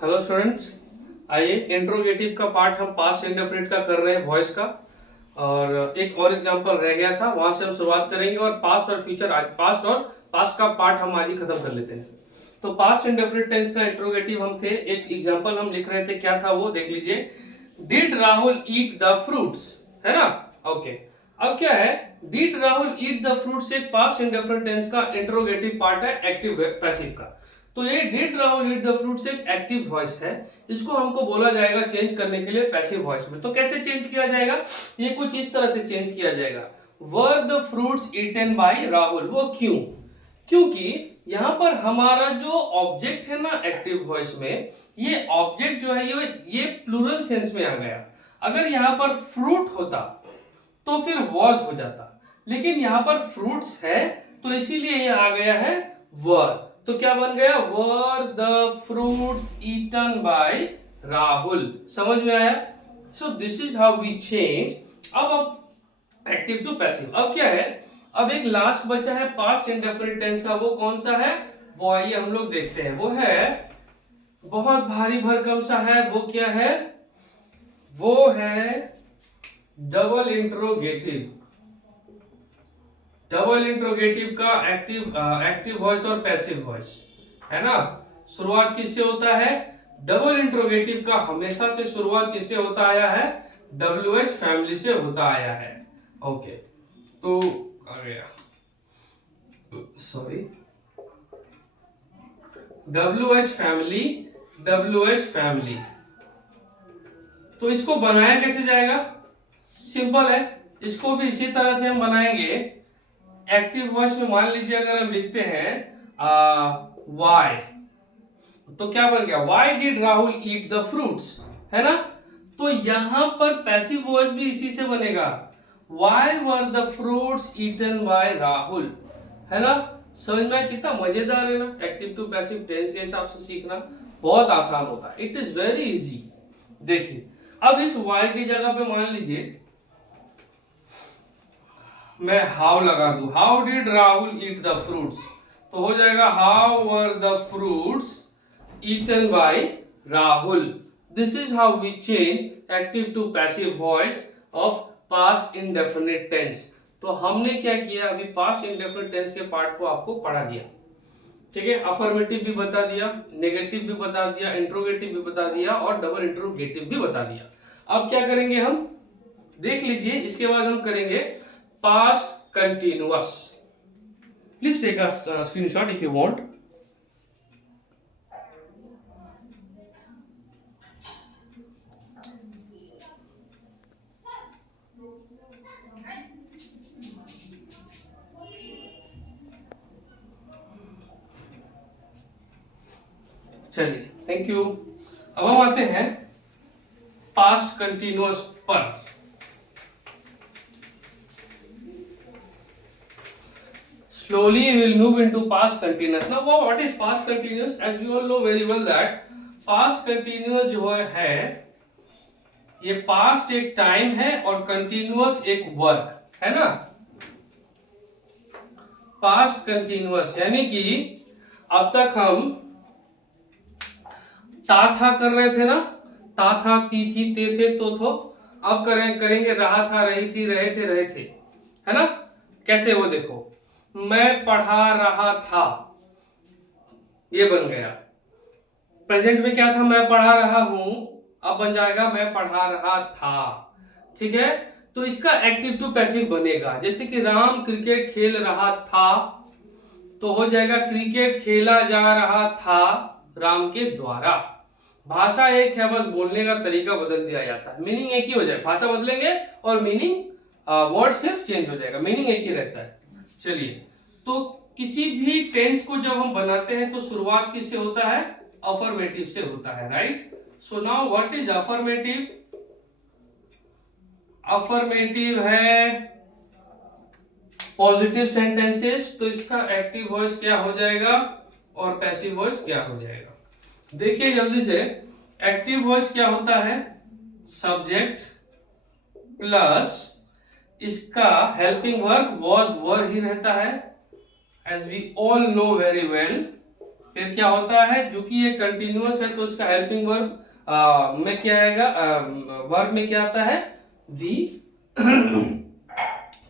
Hello students, आइए interrogative का part हम पास्ट इंडेफिनिट का कर रहे हैं वॉइस का। और एक और एग्जांपल रह गया था, वहां से हम शुरुआत करेंगे और पास्ट और फ्यूचर आज पास्ट का पार्ट हम आज ही खत्म कर लेते हैं। तो पास्ट इंडेफिनिट टेंस का इंट्रोगेटिव हम थे, एक एग्जांपल हम लिख रहे थे, क्या था वो देख लीजिए। Did Rahul eat the fruits, है ना। ओके, अब क्या है, did Rahul eat the fruits एक पास्ट इंडेफिनिट टेंस का इंट्रोगेटिव पार्ट है एक्टिव पैसिव का। तो ये did Rahul eat the fruits एक एक्टिव वॉइस है, इसको हमको बोला जाएगा चेंज करने के लिए पैसिव वॉइस में। तो कैसे चेंज किया जाएगा, ये कुछ इस तरह से चेंज किया जाएगा, were the fruits eaten by Rahul. वो क्यों, क्योंकि यहां पर हमारा जो ऑब्जेक्ट है ना एक्टिव वॉइस में, ये ऑब्जेक्ट जो है ये प्लूरल सेंस में आ गया। अगर यहां पर फ्रूट होता तो फिर वॉज हो जाता, लेकिन यहां पर फ्रूट्स है तो इसीलिए ये आ गया है वर। तो क्या बन गया, were the fruits eaten by Rahul. समझ में आया। So this is how we change. अब एक्टिव टू पैसिव। अब क्या है, अब एक लास्ट बचा है पास्ट इंडेफिनिट टेंस का, वो कौन सा है, वो आइए हम लोग देखते हैं। वो है बहुत भारी भरकम सा है, वो क्या है, वो है डबल इंट्रोगेटिव। डबल इंट्रोगेटिव का एक्टिव वॉइस और पैसिव वॉइस, है ना। शुरुआत किससे होता है, डबल इंट्रोगेटिव का हमेशा से शुरुआत किससे होता आया है, WH फैमिली से होता आया है। ओके, तो आ गया, sorry, WH family, WH family. तो इसको बनाया कैसे जाएगा, सिंपल है, इसको भी इसी तरह से हम बनाएंगे। एक्टिव वॉइस में मान लीजिए अगर हम लिखते हैं वाई, तो क्या बन गया, why did Rahul eat the fruits, है ना। तो यहां पर पैसिव वॉइस भी इसी से बनेगा, why were the fruits eaten by Rahul, है ना। समझ में कितना मजेदार है ना, एक्टिव टू पैसिव टेंस के हिसाब से सीखना बहुत आसान होता है, इट इज वेरी इजी। देखिए अब इस वाई की जगह पे मान लीजिए मैं हाउ लगा दूं, how did Rahul eat the fruits, तो हो जाएगा how were the fruits eaten by Rahul. This is how we change active to passive voice of past indefinite tense. तो हमने क्या किया, अभी पास्ट इंडेफिनिट टेंस के पार्ट को आपको पढ़ा दिया, ठीक है। अफर्मेटिव भी बता दिया, नेगेटिव भी बता दिया, इंट्रोगेटिव भी बता दिया और डबल इंट्रोगेटिव भी बता दिया। अब क्या करेंगे हम, देख लीजिए, इसके बाद हम करेंगे past continuous. Please take a screenshot if you want. चलिए, थैंक यू। अब हम आते हैं पास्ट कंटिन्यूअस पर। Slowly we will move into past continuous. Now what is past continuous? As we all know very well that past continuous जो है ये past एक टाइम है और continuous एक वर्क है ना। past continuous यानी कि अब तक हम ता था कर रहे थे ना, ता था ती थी ते थे तो थो। अब करेंगे रहा था रही थी रहे थे, है ना। कैसे, वो देखो, मैं पढ़ा रहा था, ये बन गया। प्रेजेंट में क्या था, मैं पढ़ा रहा हूं, अब बन जाएगा मैं पढ़ा रहा था, ठीक है। तो इसका एक्टिव टू पैसिव बनेगा, जैसे कि राम क्रिकेट खेल रहा था, तो हो जाएगा क्रिकेट खेला जा रहा था राम के द्वारा। भाषा एक है, बस बोलने का तरीका बदल दिया जाता है, मीनिंग एक ही हो जाए, भाषा बदलेंगे और मीनिंग वर्ड सिर्फ चेंज हो जाएगा, मीनिंग एक ही रहता है। चलिए, तो किसी भी टेंस को जब हम बनाते हैं तो शुरुआत किससे होता है, अफर्मेटिव से होता है, right. So now what is affirmative, affirmative है पॉजिटिव सेंटेंसेस, तो इसका एक्टिव वॉइस क्या हो जाएगा और पैसिव वॉइस क्या हो जाएगा। देखिए जल्दी से, एक्टिव वॉइस क्या होता है, सब्जेक्ट प्लस इसका हेल्पिंग वर्ब वॉज वर ही रहता है, as we all know very well. फिर क्या होता है, जो कि ये कंटिन्यूअस है तो उसका हेल्पिंग वर्ब में क्या आएगा, वर्ब में क्या आता है, V.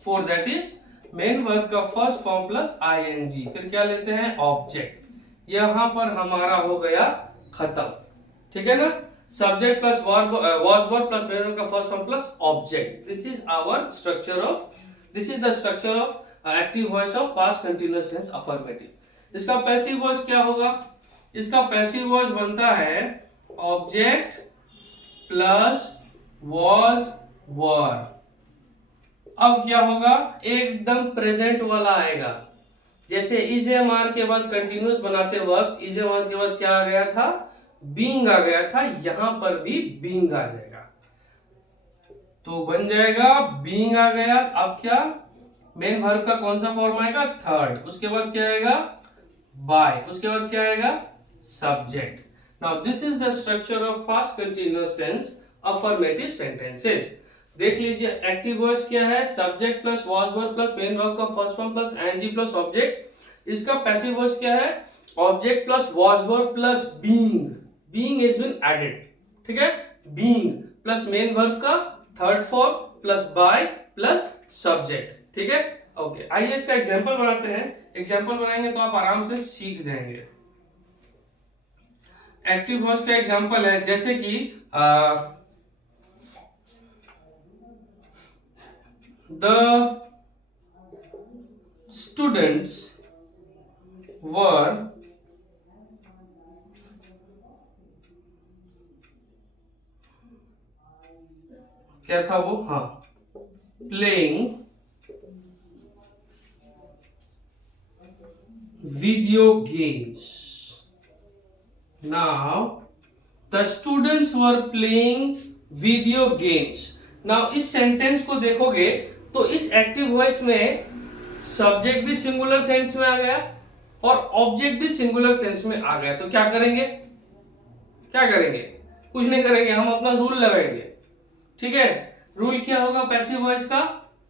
Four, that is main verb का फर्स्ट फॉर्म प्लस आईएनजी। फिर क्या लेते हैं, ऑब्जेक्ट। यहां पर हमारा हो गया खत्म, ठीक है ना। Subject plus verb, was verb plus main verb का first form plus object. This is our structure of, this is the structure of active voice of past continuous tense affirmative. इसका पैसिव वॉइस क्या होगा, इसका passive voice बनता है object plus was वर। अब क्या होगा, एकदम प्रेजेंट वाला आएगा। जैसे इज एम आर के बाद कंटिन्यूअस बनाते वक्त इज एम आर के बाद क्या आ गया था, बीइंग आ गया था, यहां पर भी बीइंग आ जाएगा, तो बन जाएगा बीइंग आ गया। अब क्या, मेन वर्ब का कौन सा फॉर्म आएगा, थर्ड। उसके बाद क्या आएगा, बाय। उसके बाद क्या आएगा, subject. Now this is the structure of past continuous tense affirmative sentences. देख लीजिए, एक्टिव वॉइस क्या है, subject plus was verb plus main verb का first form plus ING plus object. इसका पैसिव वॉइस क्या है, object plus was verb plus being, being is been added, ठीक है, बीइंग प्लस मेन वर्ब का third form plus by plus subject, ठीक है। Okay, आइए इसका एग्जांपल बनाते हैं। एग्जांपल बनाएंगे तो आप आराम से सीख जाएंगे। एक्टिव वॉइस का एग्जांपल है, जैसे कि the students were क्या था वो, हाँ, playing video games। Now the students were playing video games। Now इस सेंटेंस को देखोगे तो इस एक्टिव वॉइस में सब्जेक्ट भी सिंगुलर सेंस में आ गया और ऑब्जेक्ट भी सिंगुलर सेंस में आ गया। तो क्या करेंगे, क्या करेंगे, कुछ नहीं करेंगे, हम अपना रूल लगाएंगे, ठीक है। रूल क्या होगा पैसिव वॉइस का,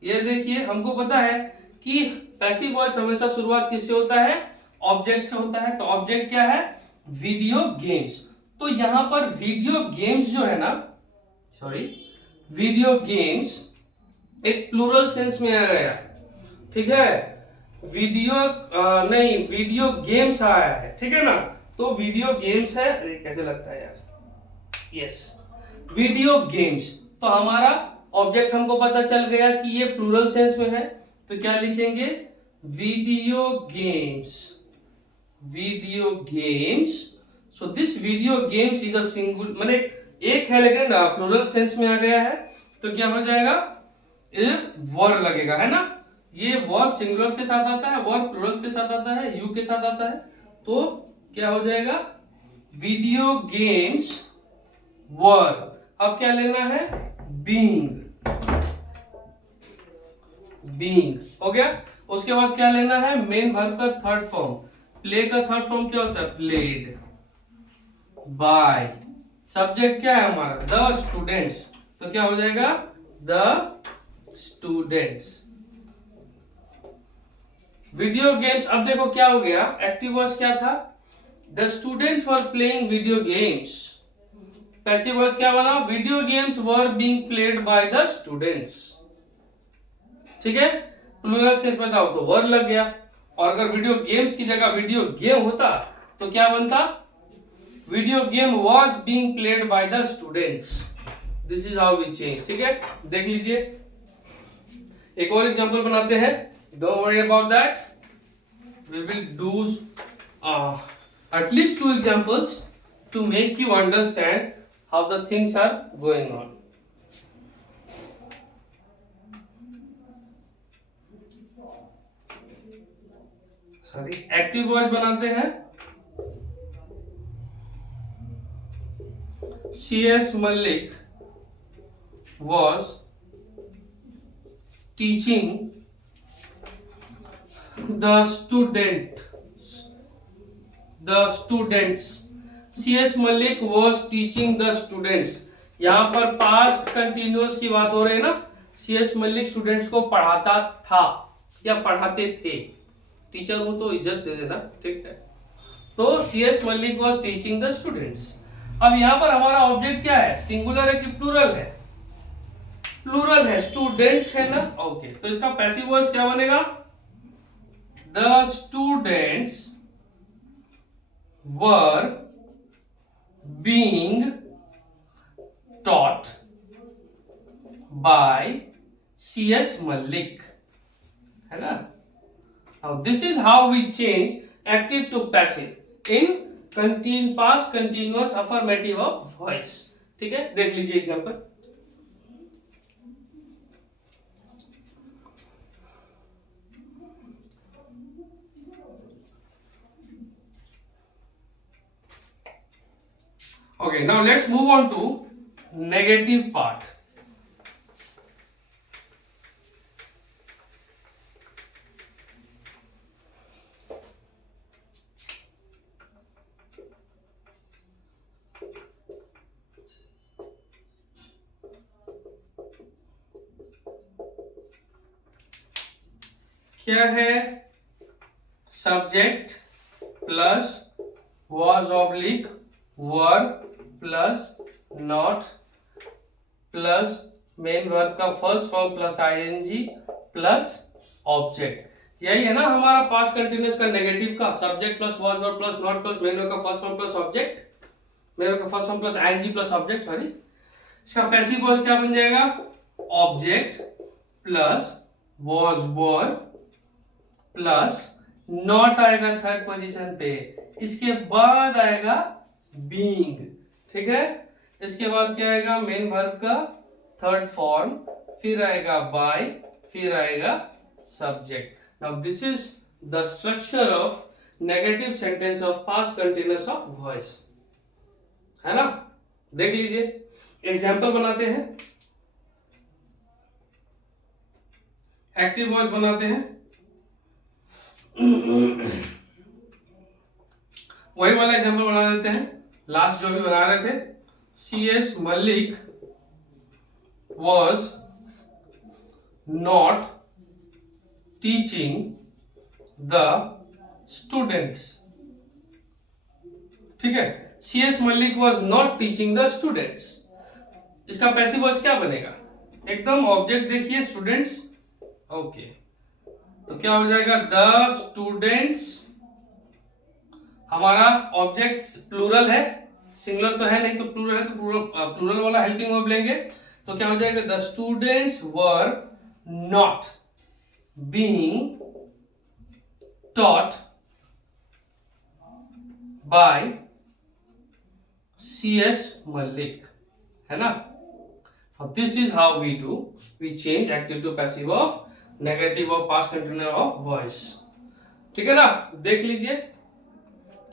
ये देखिए, हमको पता है कि पैसिव वॉइस हमेशा शुरुआत किससे होता है, ऑब्जेक्ट से होता है। तो ऑब्जेक्ट क्या है, वीडियो गेम्स। तो यहां पर वीडियो गेम्स जो है ना, सॉरी, वीडियो गेम्स एक प्लूरल सेंस में आ गया, ठीक है। वीडियो नहीं, वीडियो गेम्स आया है, ठीक है ना। तो वीडियो गेम्स है, अरे कैसे लगता है यार, यस, वीडियो गेम्स। तो हमारा ऑब्जेक्ट हमको पता चल गया कि ये प्लूरल सेंस में है, तो क्या लिखेंगे, video games, video games. So this video games is a singular, माने एक है लेकिन प्लूरल सेंस में आ गया है, तो क्या हो जाएगा, वर लगेगा, है ना। ये वॉज सिंगुलर्स के साथ आता है, वर प्लूरल्स के साथ आता है, यू के साथ आता है, तो क्या हो जाएगा, वीडियो गेम्स वर। अब क्या लेना है, बीइंग, बीइंग हो गया। उसके बाद क्या लेना है, मेन वर्ब का थर्ड फॉर्म। प्ले का थर्ड फॉर्म क्या होता है, प्लेड। बाय, सब्जेक्ट क्या है हमारा, द स्टूडेंट्स, तो क्या हो जाएगा, द स्टूडेंट्स। वीडियो गेम्स, अब देखो क्या हो गया, एक्टिव वॉइस क्या था, the students were playing video games. Passive voice क्या बना, video games were being played by the students, ठीक है। प्लूरल सेंस में था तो वर लग गया, और अगर वीडियो गेम्स की जगह वीडियो गेम होता तो क्या बनता, video game was being played by the students. This is how we change, ठीक है। देख लीजिए, एक और एग्जांपल बनाते हैं, don't worry about that, we will do at least 2 examples to make you understand how the things are going on. Sorry, active voice बनाते हैं। C.S. Malik was teaching the students, C.S. Malik was teaching the students। यहां पर past continuous की बात हो रही है ना, C.S. Malik स्टूडेंट्स को पढ़ाता था या पढ़ाते थे, टीचर हूं तो इज्जत दे देना, ठीक है। तो CS Malik was teaching the students. अब यहाँ पर हमारा ऑब्जेक्ट क्या है, सिंगुलर है कि प्लूरल है? प्लूरल है, स्टूडेंट्स है ना। ओके, तो इसका पैसिव वॉइस क्या बनेगा? The students were being taught by CS Malik, है ना। Now this is how we change active to passive in past continuous affirmative of voice। ठीक है, देख लीजिए example. Okay, now let's move on to negative part। क्या है? Subject plus was oblique verb plus not plus main verb का first form plus ING plus object. यही है ना हमारा पास्ट कंटिन्यूअस का नेगेटिव का, subject plus was verb plus not plus main verb का first form plus object, main verb का first form plus ING plus object. Sorry, इसका passive voice क्या बन जाएगा? Object plus was verb plus not आएगा third position पे, इसके बाद आएगा बीइंग। ठीक है, इसके बाद क्या आएगा? मेन वर्ब का थर्ड फॉर्म, फिर आएगा बाय, फिर आएगा subject. Now this is the structure of negative sentence of past continuous of voice, है ना। देख लीजिए, एग्जाम्पल बनाते हैं, एक्टिव वॉइस बनाते हैं। वही वाला एग्जांपल बना देते हैं, लास्ट जो भी बना रहे थे। CS Malik was not teaching the students। ठीक है, CS Malik was not teaching the students। इसका पैसिव वॉइस क्या बनेगा? एकदम ऑब्जेक्ट देखिए, स्टूडेंट्स। ओके, तो क्या हो जाएगा? द स्टूडेंट्स, हमारा ऑब्जेक्ट प्लूरल है, सिंगुलर तो है नहीं, तो प्लूरल है तो प्लूरल वाला हेल्पिंग वर्ब लेंगे, तो क्या हो जाएगा? The students were not being taught by CS Malik, है ना। This is how we do, we change active to passive of negative of past continuous of voice. ठीक है ना, देख लीजिए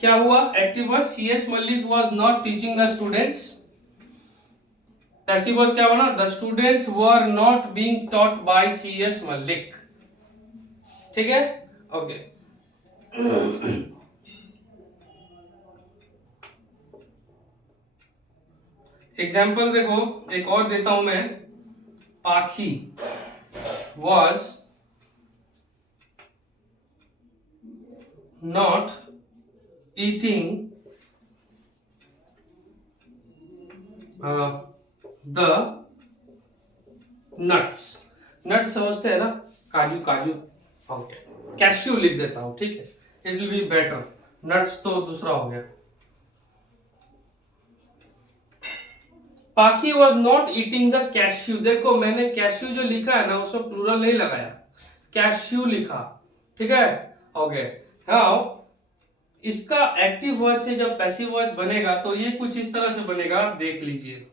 क्या हुआ। Active voice CS Malik was not teaching the students, passive voice क्या बना? The students were not being taught by CS Malik. ठीक है, ओके। एग्जाम्पल देखो, एक और देता हूं मैं। पाखी was not eating the nuts। Nuts समझते हैं ना, काजू काजू। ओके, कैश्यू लिख देता हूं, ठीक है, it will be better. Nuts तो दूसरा हो गया। पाखी was not eating the cashew. देखो मैंने कैश्यू जो लिखा है ना, उसमें प्लूरल नहीं लगाया, कैश्यू लिखा। ठीक है, ओके। नाउ इसका एक्टिव वॉइस से जब पैसिव वॉइस बनेगा तो ये कुछ इस तरह से बनेगा, देख लीजिए।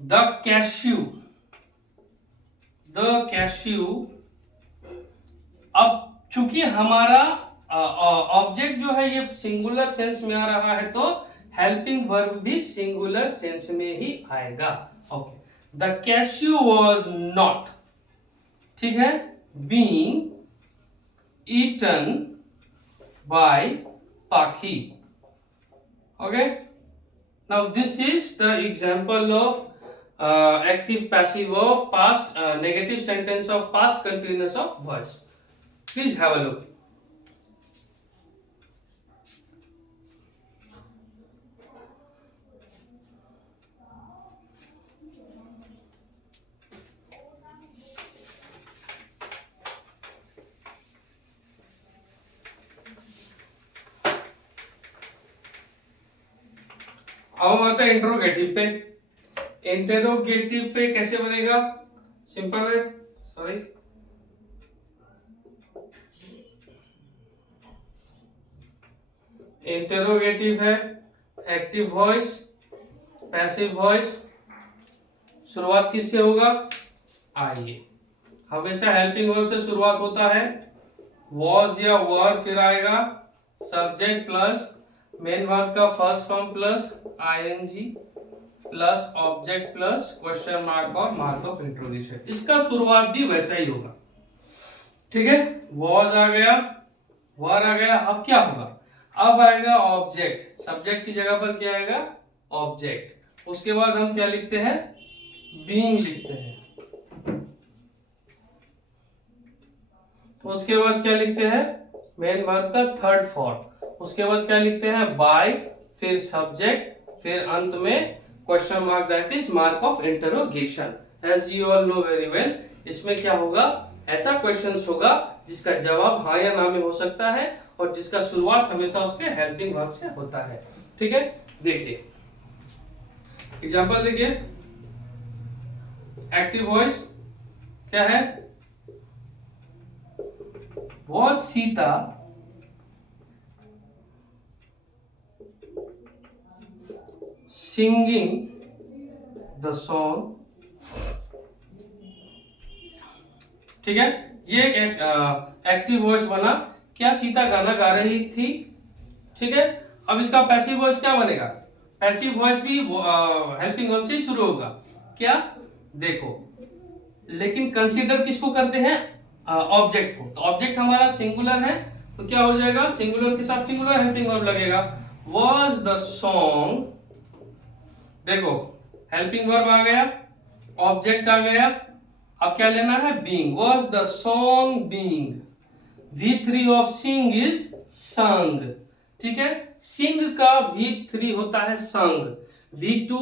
The cashew, the cashew. अब चूंकि हमारा ऑब्जेक्ट जो है ये सिंगुलर सेंस में आ रहा है, तो हेल्पिंग वर्ब भी सिंगुलर सेंस में ही आएगा। Okay, the cashew was not, ठीक है, बीइंग ईटन बाय पाखी। Okay, now this is the example of active passive of past negative sentence of past continuous of voice. Please have a look. अब हम आते हैं interrogative पे। Interrogative पे कैसे बनेगा? सिंपल है, सॉरी, इंटेरोगेटिव है, एक्टिव वॉइस, पैसिव वॉइस। शुरुआत किससे होगा? आइए, हमेशा हेल्पिंग वर्ब से शुरुआत होता है। वॉज या वर, फिर आएगा सब्जेक्ट प्लस मेन वर्ब का first form plus ING plus object plus question mark और मार्क ऑफ इंट्रोगेशन। इसका शुरुआत भी वैसा ही होगा, ठीक है। वॉज आ गया, वर आ गया, अब क्या होगा? अब आएगा ऑब्जेक्ट, सब्जेक्ट की जगह पर क्या आएगा? ऑब्जेक्ट। उसके बाद हम क्या लिखते हैं? बीइंग लिखते हैं। उसके बाद क्या लिखते हैं? मेन वर्ब का थर्ड फॉर्म। उसके बाद क्या लिखते हैं? बाय, फिर सब्जेक्ट, फिर अंत में question mark, that is mark of interrogation. As you all know very well, इसमें क्या होगा? ऐसा क्वेश्चंस होगा जिसका जवाब हाँ या ना में हो सकता है और जिसका शुरुआत हमेशा उसके हेल्पिंग वर्ब से होता है, ठीक है। देखिए एग्जांपल, देखिए एक्टिव वॉइस क्या है? वो सीता सिंगिंग द सॉन्ग, ठीक है। ये एक एक्टिव वॉइस बना, क्या सीता गाना गा रही थी, ठीक है। अब इसका पैसिव वॉइस क्या बनेगा? पैसिव वॉइस भी हेल्पिंग वर्ब से ही शुरू होगा, क्या? देखो, लेकिन कंसीडर किसको करते हैं? ऑब्जेक्ट को। तो ऑब्जेक्ट हमारा सिंगुलर है, तो क्या हो जाएगा? सिंगुलर के साथ सिंगुलर हेल्पिंग वर्ब लगेगा। वॉज द सॉन्ग, देखो हेल्पिंग वर्ब आ गया, ऑब्जेक्ट आ गया, अब क्या लेना है? Being. Was the song being, V3 of sing is sung, ठीक है। सिंग का V3 होता है संग, V2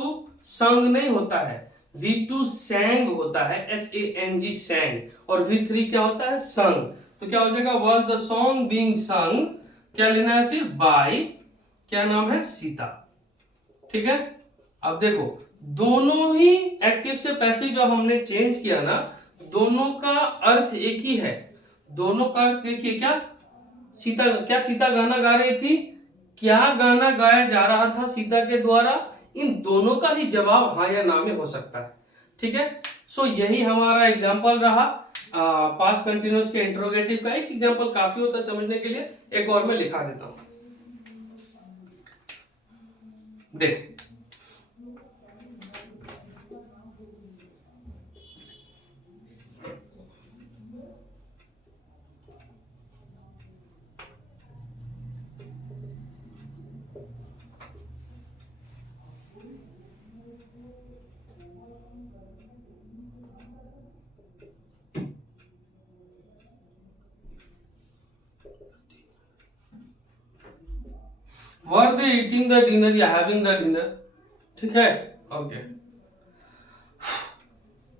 संग नहीं होता है, V2 सैंग होता है, SANG सैंग, और V3 क्या होता है? संग। तो क्या हो जाएगा? वॉज द सॉन्ग बीइंग संग, क्या लेना है फिर? बाय, क्या नाम है? सीता, ठीक है। अब देखो, दोनों ही एक्टिव से पैसिव जब हमने चेंज किया ना, दोनों का अर्थ एक ही है। दोनों का अर्थ देखिए, क्या सीता, क्या सीता गाना गा रही थी? क्या गाना गाया जा रहा था सीता के द्वारा? इन दोनों का ही जवाब हाँ या ना में हो सकता है, ठीक है। सो यही हमारा एग्जाम्पल रहा पास्ट कंटिन्यूअस के इंट्रोगेटिव का। एक एग्जाम्पल काफी होता है समझने के लिए, एक और मैं लिखा देता हूं, देखो। वर दे ईटिंग द डिनर या हैविंग द डिनर, ठीक है, okay.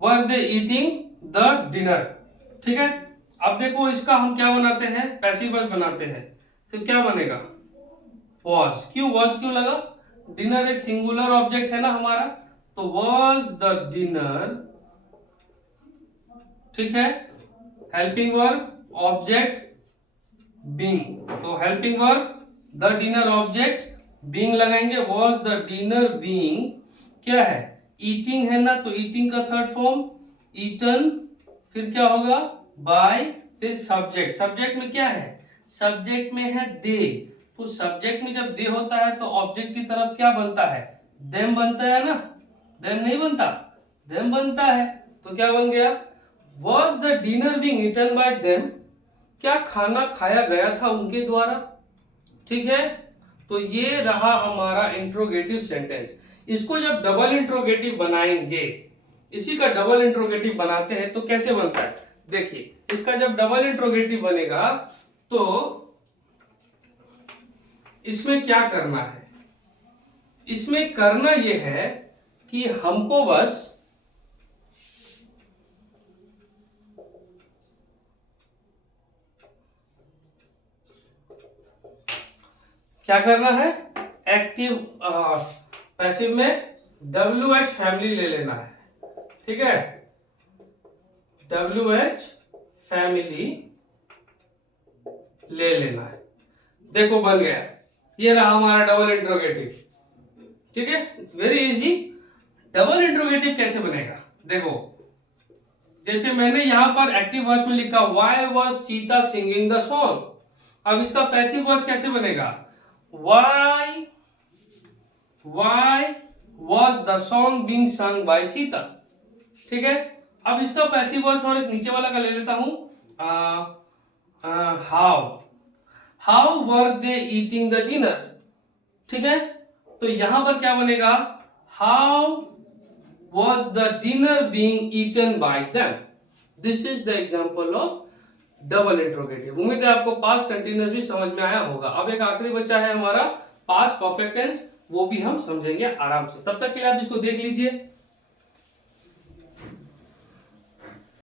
Were they eating the dinner, ठीक है। अब देखो, इसका हम क्या बनाते हैं? पैसिव वॉइस बनाते हैं, तो क्या बनेगा? वॉज। क्यों वॉज क्यों लगा? डिनर एक सिंगुलर ऑब्जेक्ट है ना हमारा, तो वॉज द डिनर, ठीक है। हेल्पिंग वर्ब ऑब्जेक्ट बीइंग, तो helping verb the dinner object being लगाएंगे। वॉज द डिनर बीइंग, क्या है? ईटिंग है ना, तो ईटिंग का थर्ड फॉर्म ईटन, फिर क्या होगा? बाय, फिर सब्जेक्ट। सब्जेक्ट में क्या है? सब्जेक्ट में है दे, तो सब्जेक्ट में जब दे होता है तो ऑब्जेक्ट की तरफ क्या बनता है? देम बनता है ना, देम नहीं बनता, देम बनता है। तो क्या बन गया? Was the dinner being eaten by them, क्या खाना खाया गया था उनके द्वारा, ठीक है। तो ये रहा हमारा इंट्रोगेटिव सेंटेंस। इसको जब डबल इंट्रोगेटिव बनाएंगे, इसी का डबल इंट्रोगेटिव बनाते हैं तो कैसे बनता है? देखिए, इसका जब डबल इंट्रोगेटिव बनेगा तो इसमें क्या करना है? इसमें करना यह है कि हमको बस क्या करना है? एक्टिव पैसिव में WH फैमिली ले लेना है, ठीक है, WH फैमिली ले लेना है। देखो बन गया, ये रहा हमारा डबल इंट्रोगेटिव, ठीक है, वेरी इजी। डबल इंट्रोगेटिव कैसे बनेगा, देखो जैसे मैंने यहां पर एक्टिव वॉइस में लिखा why was Sita singing the song, अब इसका पैसिव वॉइस कैसे बनेगा, why was the song being sung by Sita, ठीक है। अब इसका पैसिव वॉइस और एक नीचे वाला का ले लेता हूं, how were they eating the dinner, ठीक है, तो यहां पर क्या बनेगा, how was the dinner being eaten by them, this is the example of double interrogative। उम्मीद है आपको पास्ट कंटिन्यूअस भी समझ में आया होगा। अब एक आखिरी बच्चा है हमारा पास्ट परफेक्ट टेंस, वो भी हम समझेंगे आराम से। तब तक के लिए आप इसको देख लीजिए।